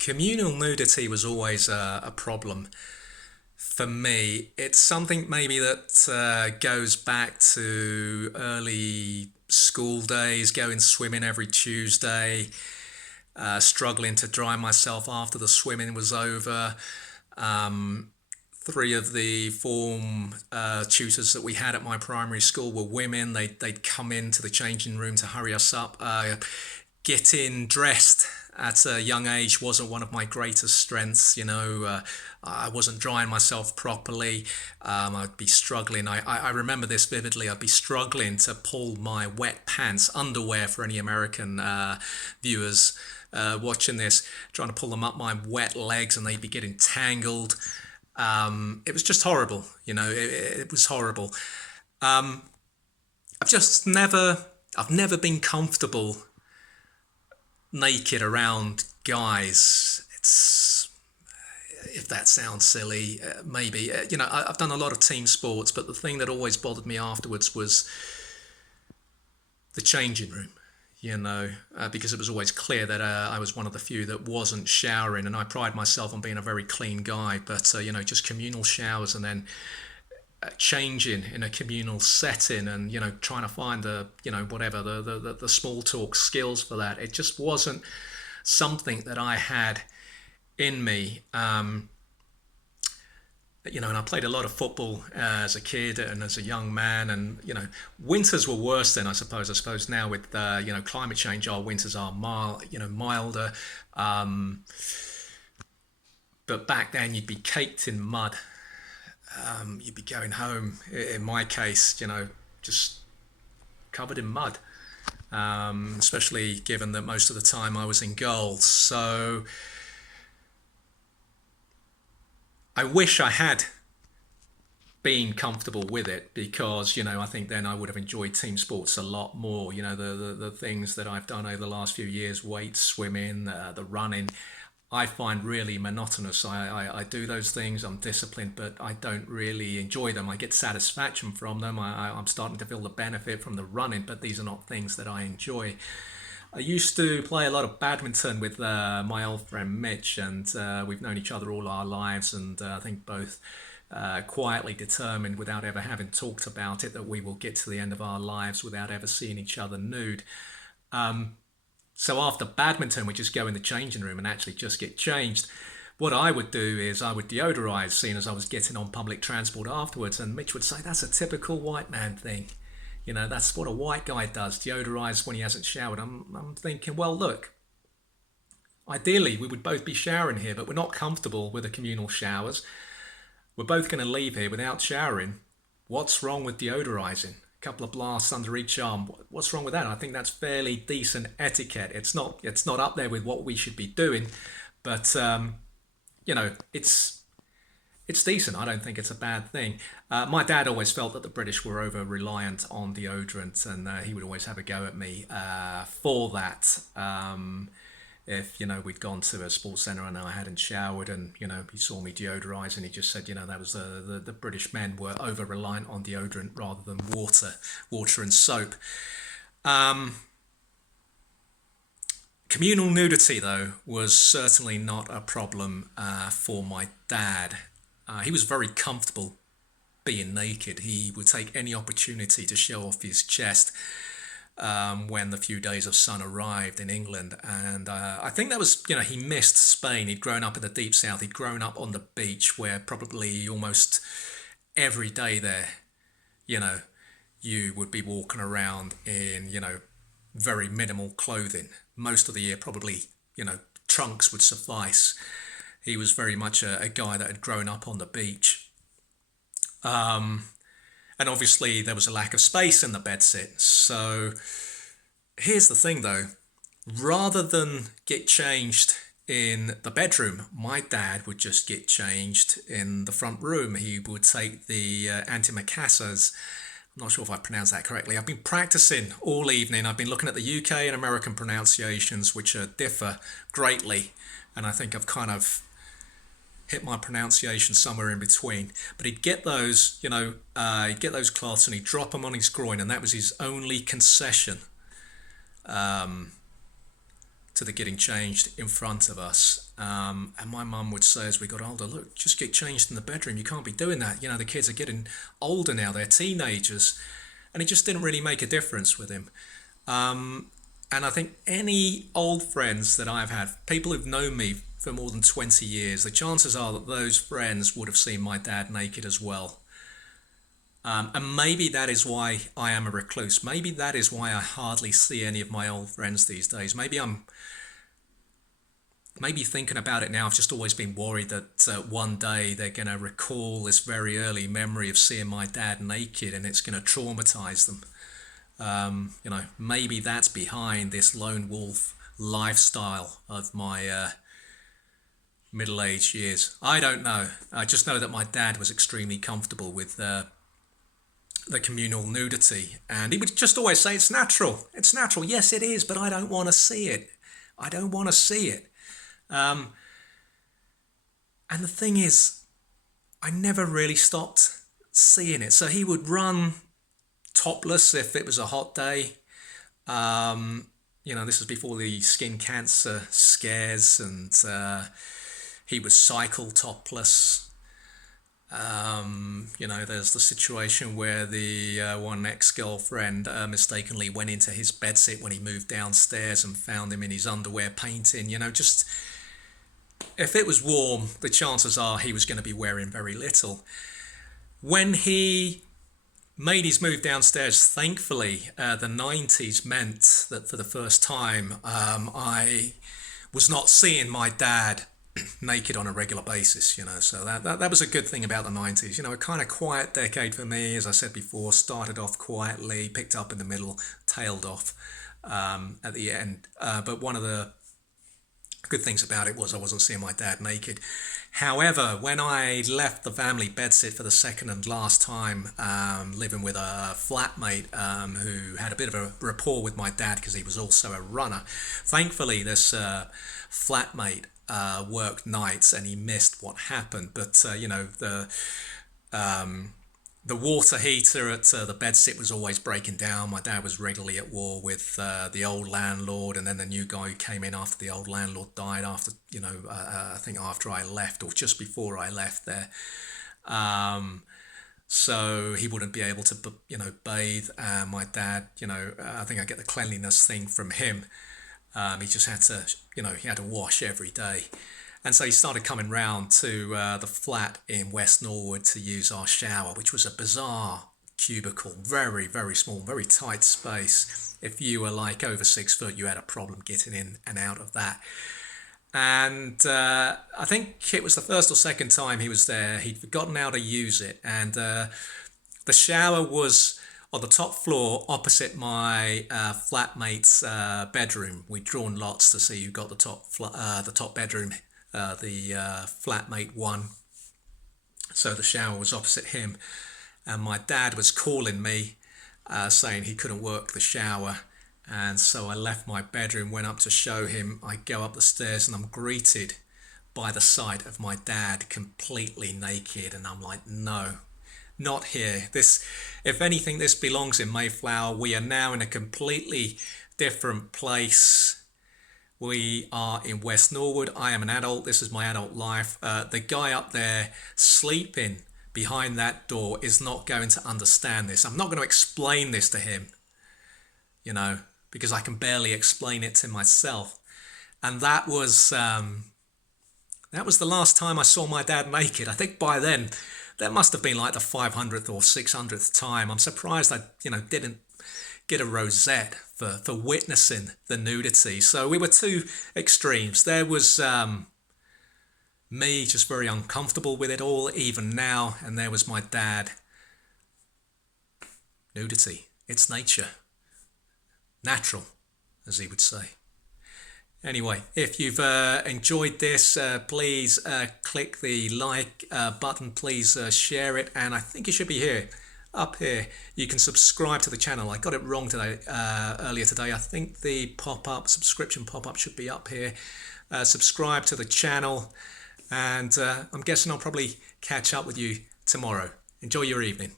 Communal nudity was always a problem for me. It's something maybe that goes back to early school days, going swimming every Tuesday, struggling to dry myself after the swimming was over. Um, Three of the form tutors that we had at my primary school were women. They'd come into the changing room to hurry us up. Getting dressed at a young age wasn't one of my greatest strengths. I wasn't drying myself properly. I'd be struggling. I remember this vividly. I'd be struggling to pull my wet pants, underwear for any American viewers watching this, trying to pull them up my wet legs, and they'd be getting tangled. It was just horrible. It was horrible. Um, I've never been comfortable naked around guys. It's If that sounds silly, maybe. I've done a lot of team sports, but the thing that always bothered me afterwards was the changing room. Because it was always clear that I was one of the few that wasn't showering, and I pride myself on being a very clean guy. But just communal showers and then changing in a communal setting, and trying to find the whatever the small talk skills for that, it just wasn't something that I had in me. And I played a lot of football as a kid and as a young man, and winters were worse then, I suppose. Now with climate change, our winters are milder. Um, but back then, you'd be caked in mud. You'd be going home. In my case, just covered in mud. Especially given that most of the time I was in goals. So I wish I had been comfortable with it, because I think then I would have enjoyed team sports a lot more. The things that I've done over the last few years, weights, swimming, the running, I find really monotonous. I do those things, I'm disciplined, but I don't really enjoy them. I get satisfaction from them. I'm starting to feel the benefit from the running, but these are not things that I enjoy. I used to play a lot of badminton with my old friend Mitch, and we've known each other all our lives, and I think both quietly determined, without ever having talked about it, that we will get to the end of our lives without ever seeing each other nude. So after badminton, we just go in the changing room and actually just get changed. What I would do is I would deodorize, seeing as I was getting on public transport afterwards, and Mitch would say, "That's a typical white man thing. That's what a white guy does, deodorize when he hasn't showered." I'm thinking, well, look, ideally we would both be showering here, but we're not comfortable with the communal showers. We're both going to leave here without showering. What's wrong with deodorizing? A couple of blasts under each arm. What's wrong with that? I think that's fairly decent etiquette. It's not up there with what we should be doing, but it's decent. I don't think it's a bad thing. My dad always felt that the British were over reliant on deodorant, and he would always have a go at me for that. If we'd gone to a sports centre and I hadn't showered, and he saw me deodorising, he just said that was the British men were over reliant on deodorant rather than water and soap. Um, Communal nudity, though, was certainly not a problem for my dad. He was very comfortable being naked. He would take any opportunity to show off his chest when the few days of sun arrived in England. And I think that was, he missed Spain. He'd grown up in the deep south. He'd grown up on the beach, where probably almost every day there, you know, you would be walking around in, very minimal clothing. Most of the year, probably, trunks would suffice. He was very much a guy that had grown up on the beach. Um, and obviously, there was a lack of space in the bedsit. So here's the thing, though. Rather than get changed in the bedroom, my dad would just get changed in the front room. He would take the antimacassars. I'm not sure if I pronounced that correctly. I've been practicing all evening. I've been looking at the UK and American pronunciations, which differ greatly. And I think I've kind of hit my pronunciation somewhere in between. But he'd get those, he'd get those cloths and he'd drop them on his groin, and that was his only concession to to the getting changed in front of us. And my mum would say as we got older, look, just get changed in the bedroom. You can't be doing that. You know, the kids are getting older now. They're teenagers. And it just didn't really make a difference with him. And I think any old friends that I've had, people who've known me for more than 20 years, the chances are that those friends would have seen my dad naked as well. And maybe that is why I am a recluse. Maybe that is why I hardly see any of my old friends these days. Maybe thinking about it now, I've just always been worried that one day they're going to recall this very early memory of seeing my dad naked and it's going to traumatize them. Maybe that's behind this lone wolf lifestyle of my middle-aged years. I don't know. I just know that my dad was extremely comfortable with the communal nudity, and he would just always say, it's natural. It's natural. Yes, it is, but I don't want to see it. I don't want to see it. And the thing is, I never really stopped seeing it. So he would run topless if it was a hot day. This was before the skin cancer scares, and he would cycle topless. There's the situation where the one ex-girlfriend mistakenly went into his bedsit when he moved downstairs and found him in his underwear painting. Just if it was warm, the chances are he was going to be wearing very little. When he made his move downstairs, thankfully, the 90s meant that for the first time I was not seeing my dad naked on a regular basis, so that was a good thing about the 90s. A kind of quiet decade for me, as I said before. Started off quietly, picked up in the middle, tailed off at the end. But one of the good things about it was I wasn't seeing my dad naked. However, when I left the family bedsit for the second and last time, living with a flatmate who had a bit of a rapport with my dad because he was also a runner, thankfully this flatmate worked nights and he missed what happened. But the water heater at the bedsit was always breaking down. My dad was regularly at war with the old landlord, and then the new guy who came in after the old landlord died, after I think after I left or just before I left there. So he wouldn't be able to bathe. My dad, I think I get the cleanliness thing from him. He just had to, he had to wash every day. And so he started coming round to the flat in West Norwood to use our shower, which was a bizarre cubicle, very, very small, very tight space. If you were like over 6 foot, you had a problem getting in and out of that. And I think it was the first or second time he was there. He'd forgotten how to use it. And the shower was on the top floor opposite my flatmate's bedroom. We'd drawn lots to see who got the top bedroom. The flatmate won. So the shower was opposite him. And my dad was calling me, saying he couldn't work the shower. And so I left my bedroom, went up to show him. I go up the stairs and I'm greeted by the sight of my dad completely naked. And I'm like, no, not here. This, if anything, this belongs in Mayflower. We are now in a completely different place. We are in West Norwood. I am an adult. This is my adult life. The guy up there sleeping behind that door is not going to understand this. I'm not going to explain this to him, because I can barely explain it to myself. And that was the last time I saw my dad naked. I think by then, that must have been like the 500th or 600th time. I'm surprised I, didn't get a rosette for witnessing the nudity. So we were two extremes. There was me just very uncomfortable with it all, even now, and there was my dad. Nudity, it's nature. Natural, as he would say. Anyway, if you've enjoyed this, please click the like button, please share it, and I think it should be here. Up here, you can subscribe to the channel. I got it wrong today, earlier today. I think the subscription pop-up should be up here. Subscribe to the channel, and I'm guessing I'll probably catch up with you tomorrow. Enjoy your evening.